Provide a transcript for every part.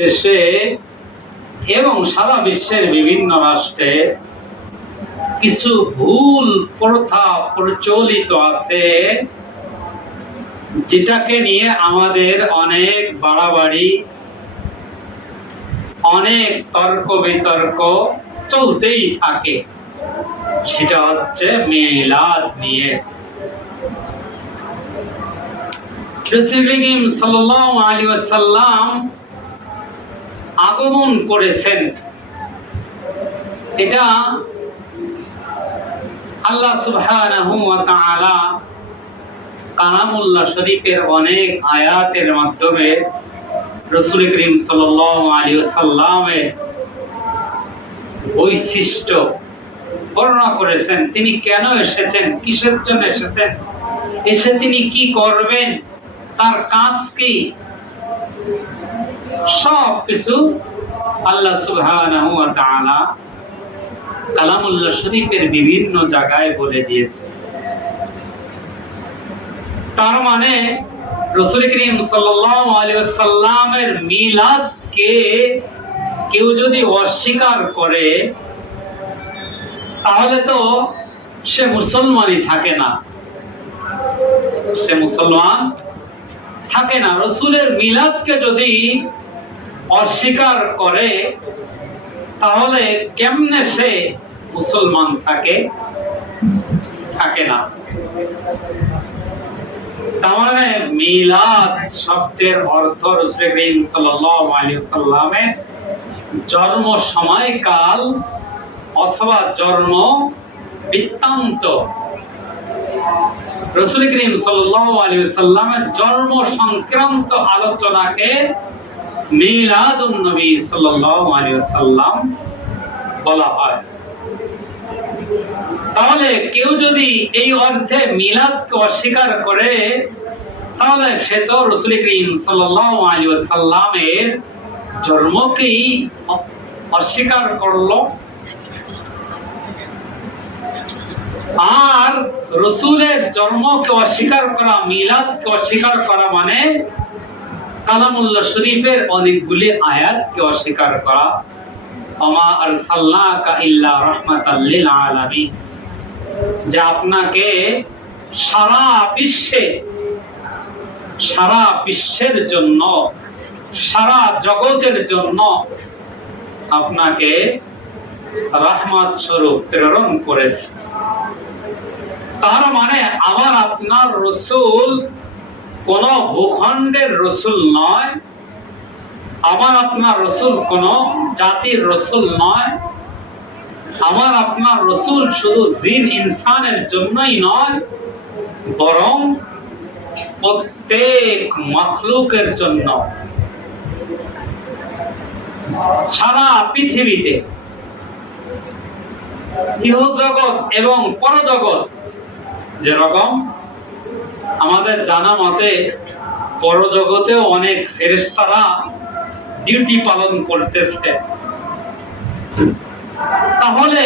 দেশে এবং সারা বিশ্বের বিভিন্ন রাষ্ট্রে কিছু ভুল প্রথা প্রচলিত আছে, যেটাকে নিয়ে আমাদের অনেক বাড়াবাড়ি, অনেক তর্ক বিতর্ক চলতেই থাকে। সেটা হচ্ছে মেলাদ নিয়ে। রসুল আগমন করেছেন। এটা আল্লাহ সুবহানাহু ওয়া তাআলা কালামুল্লাহ শরীফের অনেক আয়াতের মাধ্যমে রসুল করিম সাল্লাল্লাহু আলাইহি ওয়াসাল্লামের বৈশিষ্ট্য বর্ণনা করেছেন। তিনি কেন এসেছেন? কিসের জন্য এসেছেন? এসে তিনি কি করবেন? তার কাজ কি? সব কিছু আল্লাহ সুবহানাহু ওয়া শরীফের বিভিন্ন জায়গায় বলে দিয়েছে। তার মানে রসুল করিম ওয়াসাল্লামের মিলাদকে কেউ যদি অস্বীকার করে, তাহলে তো সে মুসলমানই থাকে না। সে মুসলমান থাকে না। রসুলের মিলাদকে যদি অস্বীকার করে, তাহলে কেমনে সে মুসলমান থাকে? থাকে না। মিলাদ শব্দের অর্থ জন্ম সময়কাল অথবা জন্ম বৃত্তান্ত। রসুল করিম সাল্লাল্লাহু সাল্লামের জন্ম সংক্রান্ত আলোচনাকে তাহলে কেউ যদি এই অর্থে মিলাদকে অস্বীকার করে, তাহলে সে তো রসুল করিম সাল্লাল্লাহু জন্মকেই অস্বীকার করল। আর রসুলের জন্মকে অস্বীকার করা, মিলাদকে অস্বীকার করা মানে কালামুল্লাহ শরীফের অনেকগুলি আয়াতকে অস্বীকার করা। আমা আরসালনাকা ইল্লা রাহমাতাল লিল আলামিন। যা আপনাকে সারা বিশ্বে, সারা বিশ্বের জন্য, সারা জগতের জন্য আপনাকে রহমত স্বরূপ প্রেরণ করেছে। তার মানে আমার আপনার রসুল কোন ভূখণ্ডের রসুল নয়, আমার আপনার রসুল কোন জাতির রসুল নয়, আমার আপনার রসুল শুধু জিন ইনসানের জন্যই নয়, বরং প্রত্যেক মখলুকের জন্য। সারা পৃথিবীতে ইহজগৎ এবং পরজগৎ যেরকম আমাদের জানা মতে, পরজগতেও অনেক ফেরেশতারা ডিউটি পালন করতেছে। তাহলে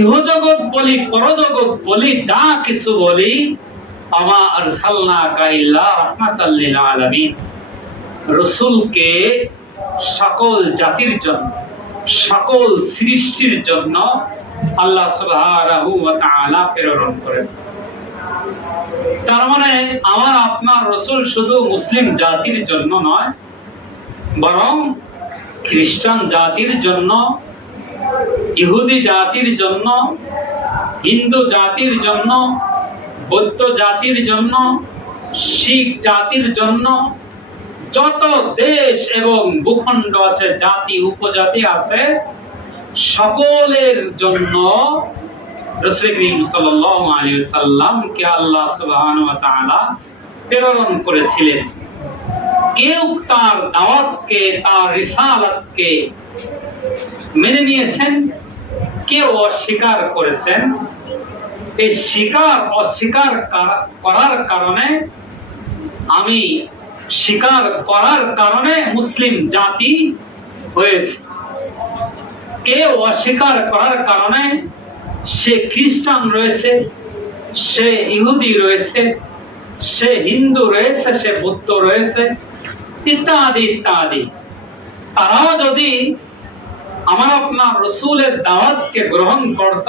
ইহজগৎ বলি, পরজগৎ বলি, যা কিছু বলি, আমা আরসালনাকা ইল্লা রাহমাতাল লিল আলামিন। রসুলকে সকল জাতির জন্য, সকল সৃষ্টির জন্য আল্লাহ সুবহানাহু ওয়া তাআলা প্রেরণ করেছেন। তার মানে আমার আপনার রসুল শুধু মুসলিম জাতির জন্য নয়, বরং খ্রিস্টান জাতির জন্য, ইহুদি জাতির জন্য, হিন্দু জাতির জন্য, বৌদ্ধ জাতির জন্য, শিখ জাতির জন্য যত দেশ এবং ভূখণ্ড আছে, জাতি, উপজাতি আছে, সকলের জন্য প্রেরণ করেছিলেন। কেউ তার দাওয়াতকে, তার মেনে নিয়েছেন, কেউ অস্বীকার করেছেন। এই স্বীকার, অস্বীকার করার কারণে আমি স্বীকার করার কারণে মুসলিম জাতি হয়েছে। কেউ অস্বীকার করার কারণে সে খ্রিস্টান রয়েছে, সে ইহুদি রয়েছে, সে হিন্দু রয়েছে, সে বৌদ্ধ রয়েছে, ইত্যাদি ইত্যাদি। তারাও যদি আমার আপনার রসুলের দাওয়াতকে গ্রহণ করত,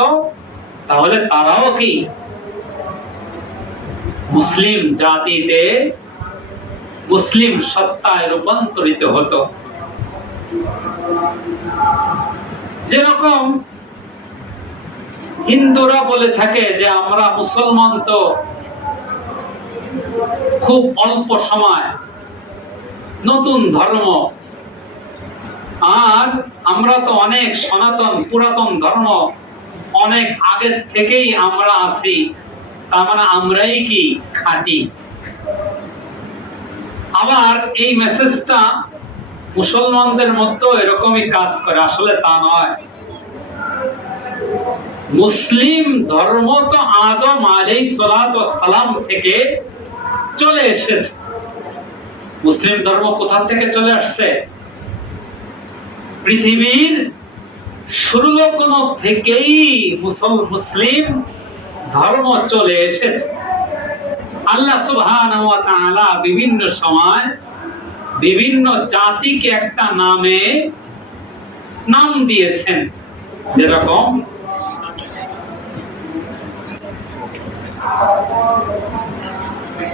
তাহলে তারাও কি মুসলিম জাতিতে মুসলিম সত্তায় রূপান্তরিত হতো? যেরকম হিন্দুরা বলে থাকে যে আমরা মুসলমান তো খুব অল্প সময় নতুন ধর্ম। আর আমরা তো অনেক সনাতন, পুরাতন ধর্ম। অনেক আগের থেকেই আমরা আছি। তার মানে আমরাই কি খাঁটি? আবার এই মেসেজটা মুসলমানদের মধ্যেও এরকমই কাজ করে। আসলে তা নয়। মুসলিম ধর্ম তো আদম আলাই সালাম থেকে চলে এসেছে। মুসলিম ধর্ম কোথা থেকে চলে আসছে? পৃথিবীর শুরুলগ্ন থেকেই মুসল মুসলিম ধর্ম চলে এসেছে। আল্লাহ সুবহানাহু ওয়া বিভিন্ন সময় বিভিন্ন জাতিকে একটা নামে নাম দিয়েছেন। যেরকম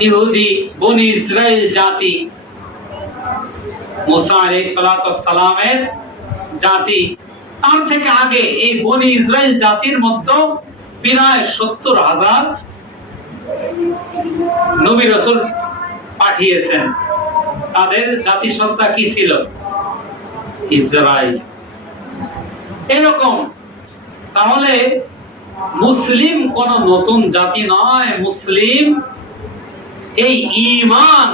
ইহুদি, বনি ইসরায়েল জাতি। মুসা সালামের জাতি। তার থেকে আগে এই বনি ইসরায়েল জাতির মধ্যে প্রায় সত্তর হাজার নবী রসুল পাঠিয়েছেন। তাদের জাতিসত্তা কি ছিল? ইসরায়েল এরকম। তাহলে মুসলিম কোন নতুন জাতি নয়, মুসলিম এই ইমান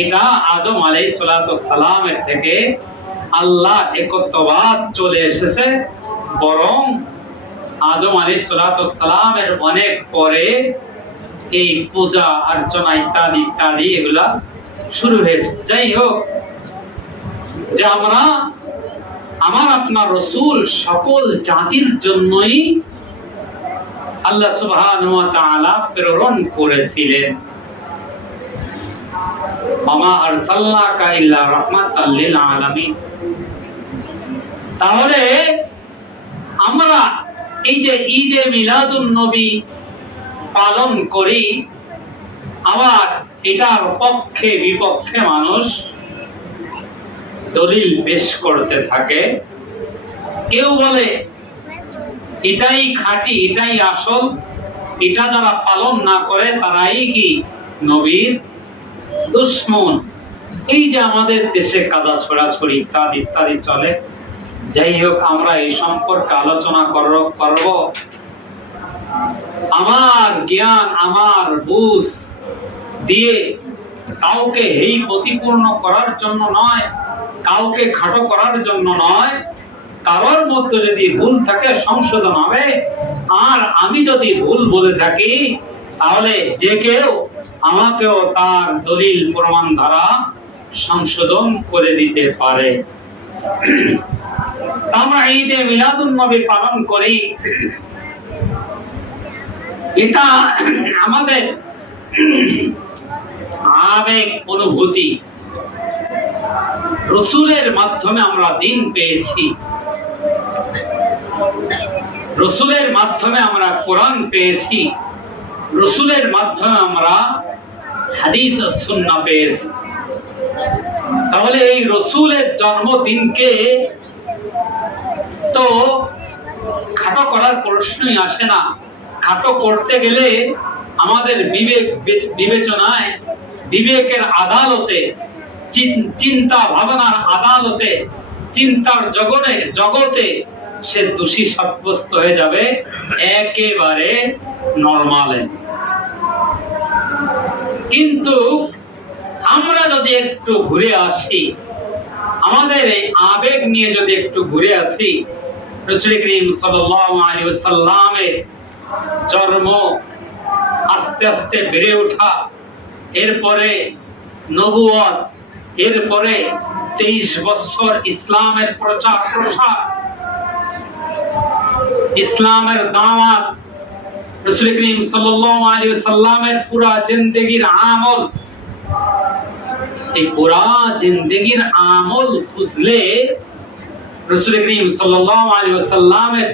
এটা আদম আলাই সালামের থেকে আল্লাহ একত্ববাদ চলে এসেছে, বরং আদম আলী সালামের অনেক পরে এই পূজা অর্চনা ইত্যাদি ইত্যাদি এগুলা শুরু হয়েছে। যাই হোক যে আমরা, আমার আপনার রসুল সকল জাতির জন্যই আল্লাহ সুবহানাহু ওয়া তাআলা প্রেরণ করেছিলেন। ইল্লা রাহমাতাল লিল আলামিন। তাহলে আমরা এই যে ঈদে মিলাদুন নবী পালন করি, আবার এটার পক্ষে বিপক্ষে মানুষ দলিল পেশ করতে থাকে। কেউ বলে এটাই খাঁটি, এটাই আসল, এটা যারা পালন না করে তারাই কি নবীর দুশ্মন? এই যে আমাদের দেশে কাদা ছড়াছড়ি ইত্যাদি ইত্যাদি চলে, যাই হোক, আমরা এই সম্পর্কে আলোচনা করব। আমার জ্ঞান, আমার বুঝ দিয়ে কাউকে এই প্রতিপূর্ণ করার জন্য নয়, কাউকে খাটো করার জন্য নয় কারোর মধ্যে যদি ভুল থাকে, সংশোধন হবে। আর আমি যদি ভুল বলে থাকি, তাহলে যে কেউ আমাকেও তার দলিল, প্রমাণ দ্বারা সংশোধন করে দিতে পারে। আমরা ঈদে মিলাদুন নবী পালন করি। এটা আমাদের আবেগ, অনুভূতি। রসুলের মাধ্যমে আমরা দিন পেয়েছি। রসুলের মাধ্যমে আমরা কোরআন পেয়েছি। রসুলের মাধ্যমে আমরা হাদিস ও সুন্নাহ পেয়েছি। তাহলে এই রসুলের জন্মদিনকে তো খাটো করার প্রশ্নই আসে না। খাটো করতে গেলে আমাদের বিবেক বিবেচনায়, বিবেকের আদালতে, চিন- চিন্তা ভাবনার আদালতে চিন্তার জগতে জগতে সে দোষী সাব্যস্ত হয়ে যাবে একেবারে নর্মালে কিন্তু আমরা যদি একটু ঘুরে আসি, আমাদের এই আবেগ নিয়ে যদি একটু ঘুরে আসি, রসুল করিম ওয়াসাল্লামের জন্ম আস্তে আস্তে বেড়ে ওঠা, এরপরে নবুয়ত এরপরে তেইশ বছর ইসলামের প্রচার প্রসার ইসলামের দাওয়াত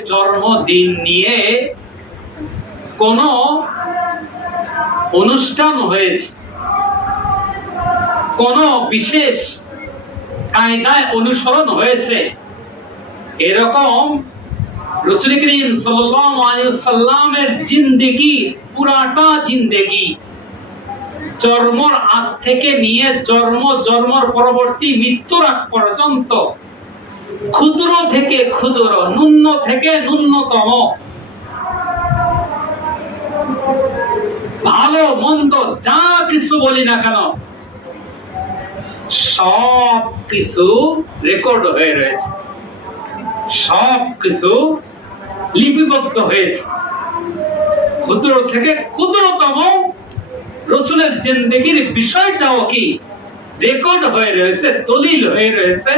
জন্মদিন নিয়ে কোন অনুষ্ঠান হয়েছে। কোন বিশেষ কায়দায় অনুসরণ হয়েছে। এরকম জিন্দেগি থেকে নিয়ে পরবর্তী মৃত্যুর পর্যন্ত ক্ষুদ্র থেকে ক্ষুদ্র, ন্যূন থেকে ন্যূনতম, ভালো, মন্দ, যা কিছু বলি না কেন সব কিছু রেকর্ড হয়ে রয়েছে। সব কিছু লিপিবদ্ধ হয়েছে। ক্ষুদ্র থেকে ক্ষুদ্রতম রসুলের জিন্দগির বিষয়টাও কি? রেকর্ড হয়ে রয়েছে, দলিল হয়ে রয়েছে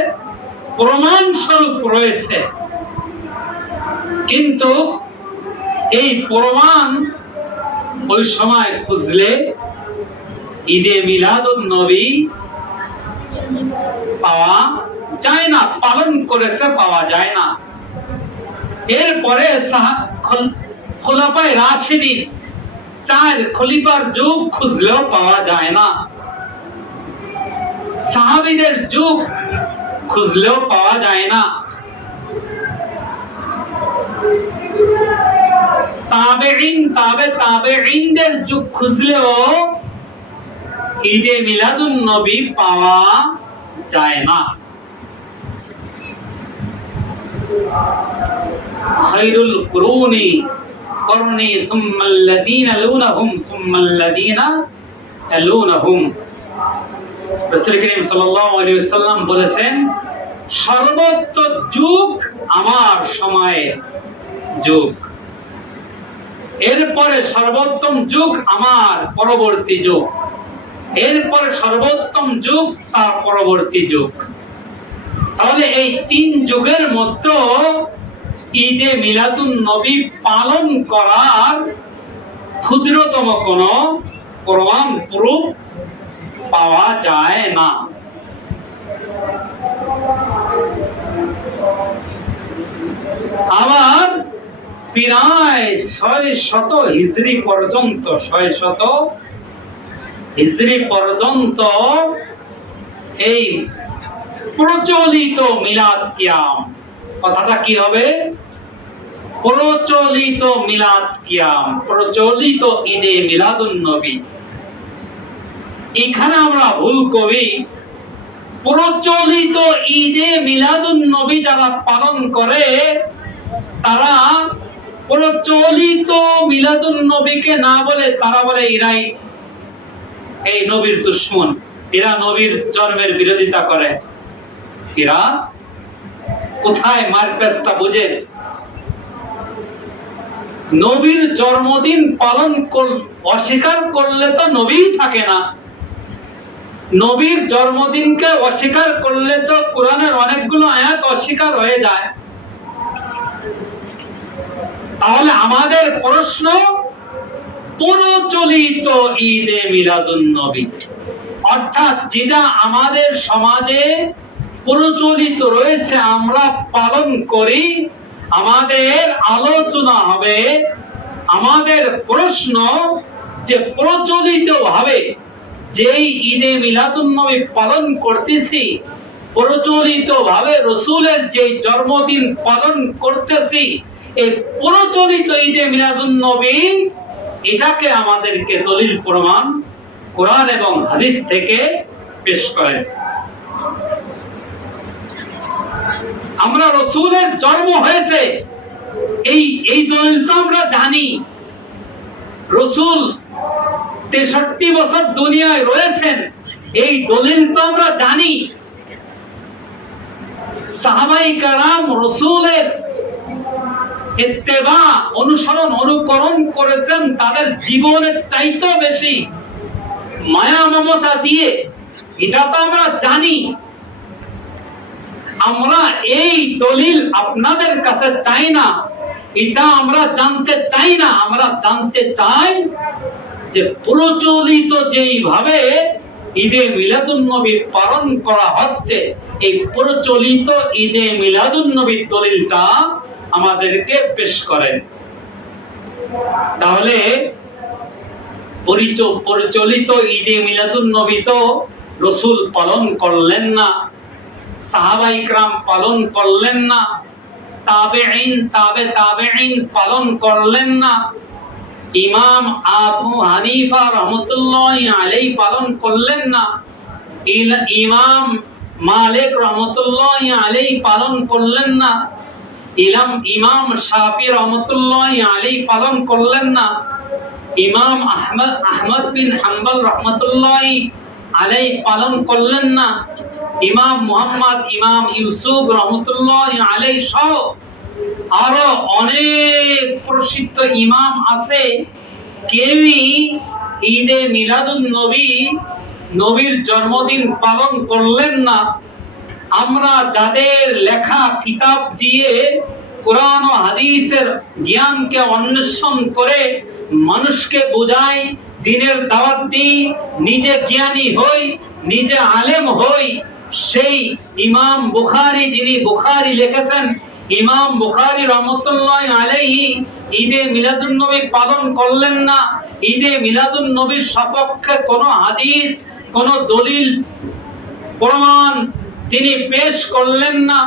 প্রমাণ স্বরূপ রয়েছে। কিন্তু এই প্রমাণ ওই সময় খুঁজলে ঈদে মিলাদুন নবী পাওয়া যায় না, পালন করেছে পাওয়া যায় না। এরপরে সাহা- খল- চার খলিফার যুগ খুঁজলেও পাওয়া যায় না। সাহাবীদের যুগ খুঁজলেও পাওয়া যায় না। যুগ খুঁজলেও ঈদে মিলাদুন নবী পাওয়া যায় না। কুরুনি করনি লুনাহুম ইয়ালুনাহুম রাসূল সাল্লাল্লাহু আলাইহি ওয়াসাল্লাম বলেছেন সর্বোচ্চ যুগ আমার সময়ের যুগ। এরপরে সর্বোত্তম যুগ আমার পরবর্তী যুগ। এরপরে সর্বোত্তম যুগ, তার পরবর্তী যুগ। তাহলে এই তিন যুগের মধ্যে ঈদে মিলাদুন নবী পালন করার ক্ষুদ্রতম কোন প্রমাণ প্রুফ পাওয়া যায় না। আবার প্রায় ছয় শত হিজড়ি পর্যন্ত, ছয় শত হিজড়ি পর্যন্ত এই প্রচলিত মিলাদ কিয়াম। কথাটা কি হবে? প্রচলিত মিলাদ কিয়াম, প্রচলিত ঈদে মিলাদুন নবী। এখানে আমরা ভুল করি। প্রচলিত ঈদে মিলাদুন নবী যারা পালন করে, তারা প্রচলিত মিলাদুন নবীকে না বলে, তারা বলে এরাই এই নবীর দুশ্মন। এরা নবীর জন্মের বিরোধিতা করে। এরা কোথায় মারপ্যাচটা বুঝে? নবীর জন্মদিন পালন কর- অস্বীকার করলে তো নবী থাকে না। নবীর জন্মদিনকে অস্বীকার করলে তো কোরআনের অনেকগুলো আয়াত অস্বীকার হয়ে যায়। তাহলে আমাদের প্রশ্ন প্রচলিত ঈদে মিলাদুন নবী অর্থাৎ যেটা আমাদের সমাজে প্রচলিত রয়েছে, আমরা পালন করি, আমাদের আলোচনা হবে, আমাদের প্রশ্ন যে প্রচলিত ভাবে যেই ঈদে মিলাদুন নবী পালন করতেছি প্রচলিত ভাবে রসুলের যে জন্মদিন পালন করতেছি, এই প্রচলিত ঈদে মিলাদুন নবী এটাকে আমাদেরকে দলিল প্রমাণ, কোরআন এবং হাদিস থেকে পেশ করেন আমরা রসুলের জন্ম হয়েছে। এই এই দলিল তো আমরা জানি। রসুল তেষট্টি বছর দুনিয়ায় রয়েছেন। এই দলিল তো আমরা জানি। সাহাবাই কারাম রসুলের ইত্তেবা, অনুসরণ, অনুকরণ করেছেন তাদের জীবনের চাইতেও বেশি। মায়া, মমতা দিয়ে। এটা তো আমরা জানি। আমরা এই দলিল আপনাদের কাছে চাই না। এটা আমরা জানতে চাই না। আমরা জানতে চাই যে প্রচলিত যেইভাবে ঈদে মিলাদুন নবী পালন করা হচ্ছে, এই প্রচলিত ঈদে মিলাদুন নবীর দলিলটা আমাদেরকে পেশ করেন। তাহলে পরিচ- প্রচলিত ঈদে মিলাদুন নবী তো রসুল পালন করলেন না সাহাবা ইকরাম পালন করলেন না, তাবেঈন, তাবে তাবেঈন পালন করলেন না, ইমাম আবু হানিফা রহমতুল্লাহ আলাই পালন করলেন না ইমাম মালিক রহমতুল্লাহ আলাই পালন করলেন না ইলাম ইমাম শাফি রহমতুল্লাহ আলী পালন করলেন না। ইমাম আহমদ আহমদ বিন হাম্বল রহমতুল্লাহ আলাই পালন করলেন না। ইমাম মুহাম্মদ, ইমাম ইউসুফ রহমতুল্লাহ আলাই সহ আরও অনেক প্রসিদ্ধ ইমাম আছে। কেউই ঈদে মিলাদুন নবী, নবীর জন্মদিন পালন করলেন না। আমরা যাদের লেখা কিতাব দিয়ে কোরআন ও হাদিসের জ্ঞানকে অন্বেষণ করে মানুষকে বোঝাই, দিনের দাওয়াত দিই, নিজে জ্ঞানী হই, নিজে আলেম হই, সেই ইমাম বুখারি যিনি বুখারি লিখেছেন, ইমাম বুখারী রহমতুল্লাহ আলাইহি, ঈদে মিলাদুন নবী পালন করলেন না। ঈদে মিলাদুন নবীর সপক্ষে কোনো হাদিস, কোনো দলিল, প্রমাণ তিনি পেশ করলেন না।